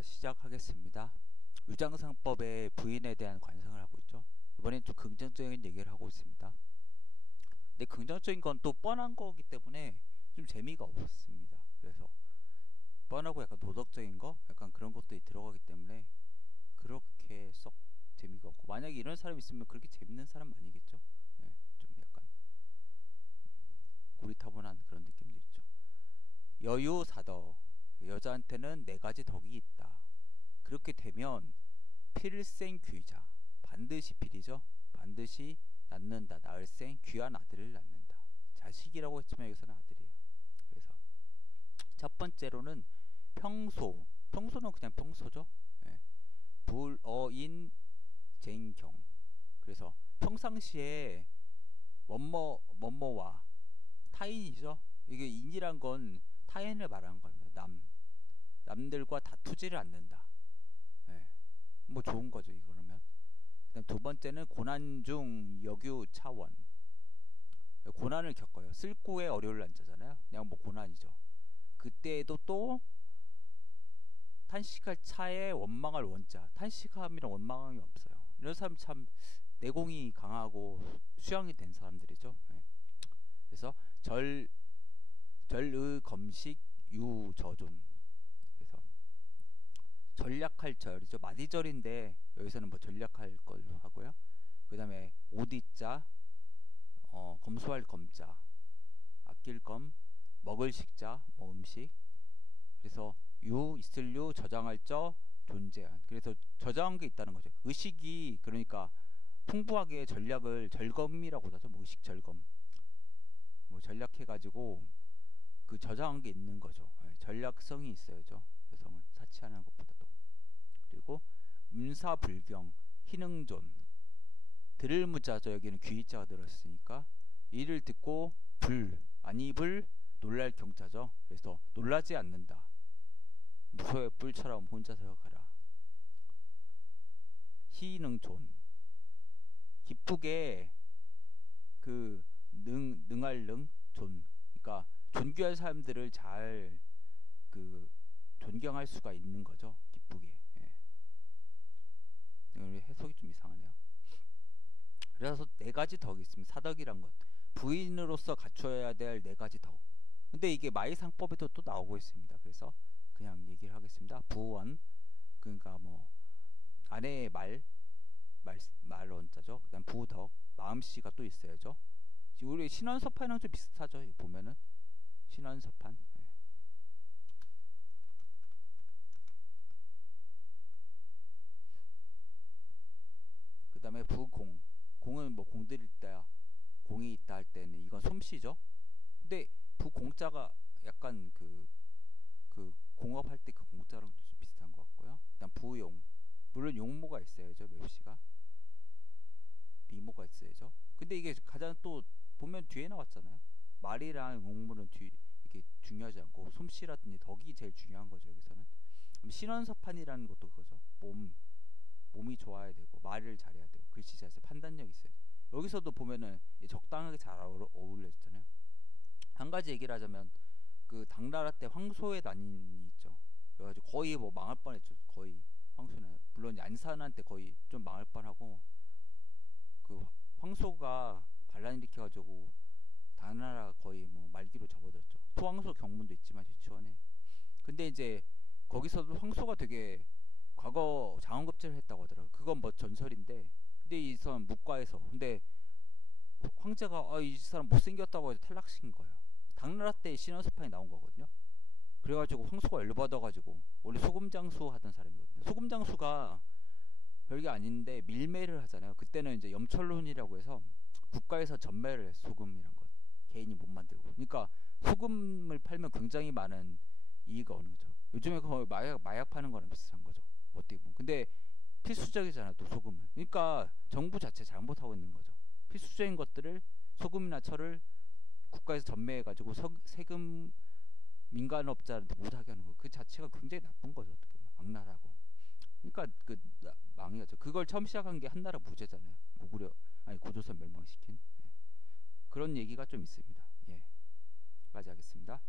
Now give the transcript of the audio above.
자, 시작하겠습니다. 유장상법의 부인에 대한 관상을 하고 있죠. 이번엔 좀 긍정적인 얘기를 하고 있습니다. 근데 긍정적인 건 또 뻔한 거기 때문에 좀 재미가 없습니다. 그래서 뻔하고 약간 도덕적인 거, 약간 그런 것들이 들어가기 때문에 그렇게 썩 재미가 없고, 만약에 이런 사람이 있으면 그렇게 재밌는 사람 아니겠죠. 네, 좀 약간 고리타분한 그런 느낌도 있죠. 여유사덕, 여자한테는 네 가지 덕이 있다. 그렇게 되면 필생귀자, 반드시 필이죠. 반드시 낳는다. 낳을생, 귀한 아들을 낳는다. 자식이라고 했지만 여기서는 아들이에요. 그래서 첫 번째로는 평소는 그냥 평소죠. 예. 불어인 쟁경. 그래서 평상시에 뭐뭐와 타인이죠. 이게 인이란 건 타인을 말하는 겁니다. 남들과 다투지를 않는다. 예. 뭐 좋은 거죠, 이거라면. 그다음 두 번째는 고난 중 여규 차원. 고난을 겪어요. 쓸고에 어려울 난자잖아요. 그냥 뭐 고난이죠. 그때에도 또 탄식할 차에 원망할 원자. 탄식함이랑 원망함이 없어요. 이런 사람 참 내공이 강하고 수양이 된 사람들이죠. 예. 그래서 절의 검식 유저존. 그래서 전략할 절이죠. 마디절인데 여기서는 뭐 전략할 걸로 하고요. 그 다음에 오디자, 검소할 검자, 아낄 검, 먹을 식자, 뭐 음식. 그래서 있을 저장할 존재한. 그래서 저장한 게 있다는 거죠. 의식이 그러니까 풍부하게 전략을 절검이라고 하죠. 뭐 의식 절검. 뭐 전략해가지고 그 저장한 게 있는 거죠. 전략성이 있어야죠. 여성은 사치하는 것보다도. 그리고 문사불경, 희능존. 들을 무자죠. 여기는 귀자가 들었으니까 이를 듣고 안입을 놀랄 경자죠. 그래서 놀라지 않는다. 무소의 뿔처럼 혼자서 가라. 희능존. 기쁘게 그 능할 존. 그러니까 존귀한 사람들을 잘 존경할 수가 있는 거죠. 기쁘게. 예. 해석이 좀 이상하네요. 그래서 네 가지 덕이 있습니다. 사덕이란 것. 부인으로서 갖춰야 될 네 가지 덕. 근데 이게 마이상법에도 또 나오고 있습니다. 그래서 그냥 얘기를 하겠습니다. 부원, 그러니까 뭐 아내의 말 원자죠. 그다음 부덕, 마음씨가 또 있어야죠. 지금 우리 신원서판이랑 좀 비슷하죠. 이거 보면은 신원서판. 예. 그 다음에 부공. 공은 뭐 공들일 때 공이 있다 할 때는 이건 솜씨죠. 근데 부공자가 약간 그 공업할 때 그 공자랑 좀 비슷한 것 같고요. 그다음 부용. 물론 용모가 있어야죠. 맵시가. 미모가 있어야죠. 근데 이게 가장 또 보면 뒤에 나왔잖아요. 말이랑 용모는 이렇게 중요하지 않고 솜씨라든지 덕이 제일 중요한 거죠. 여기서는. 신원서판이라는 것도 그거죠. 몸이 좋아야 되고 말을 잘해야 되고 글씨 잘해서 판단력이 있어야 돼요. 여기서도 보면은 적당하게 잘 어울려졌잖아요. 한 가지 얘기를 하자면 그 당나라 때 황소의 난인이 있죠. 그래가지고 거의 뭐 망할 뻔했죠. 거의 황소는 물론 안산한테 거의 좀 망할 뻔하고 그 황소가 반란 일으켜가지고 당나라 거의 뭐 말기로 접어들었죠. 소황소 경문도 있지만 지치원에. 근데 이제 거기서도 황소가 되게 과거 장원급제를 했다고 하더라고요. 그건 뭐 전설인데, 근데 이 사람 묵과에서 근데 황제가 이 사람 못생겼다고 해서 탈락시킨 거예요. 당나라 때 신원서판이 나온 거거든요. 그래가지고 황소가 열받아가지고 원래 소금장수 하던 사람이거든요. 소금장수가 별게 아닌데 밀매를 하잖아요. 그때는 이제 염철론이라고 해서 국가에서 전매를 해서 소금이란 건 개인이 못 만들고. 그러니까 소금을 팔면 굉장히 많은 이익이 오는 거죠. 요즘에 거의 마약 파는 거랑 비슷한 거죠. 어떻게 보면. 근데 필수적이잖아요. 또 소금은. 그러니까 정부 자체 잘못하고 있는 거죠. 필수적인 것들을 소금이나 철을 국가에서 전매해가지고 세금 민간업자한테 못하게 하는 거. 그 자체가 굉장히 나쁜 거죠. 어떻게 보면 악랄하고. 그러니까 망해죠. 그걸 처음 시작한 게 한나라 무죄잖아요. 고조선 멸망시킨. 예. 그런 얘기가 좀 있습니다. 예, 여기까지 하겠습니다.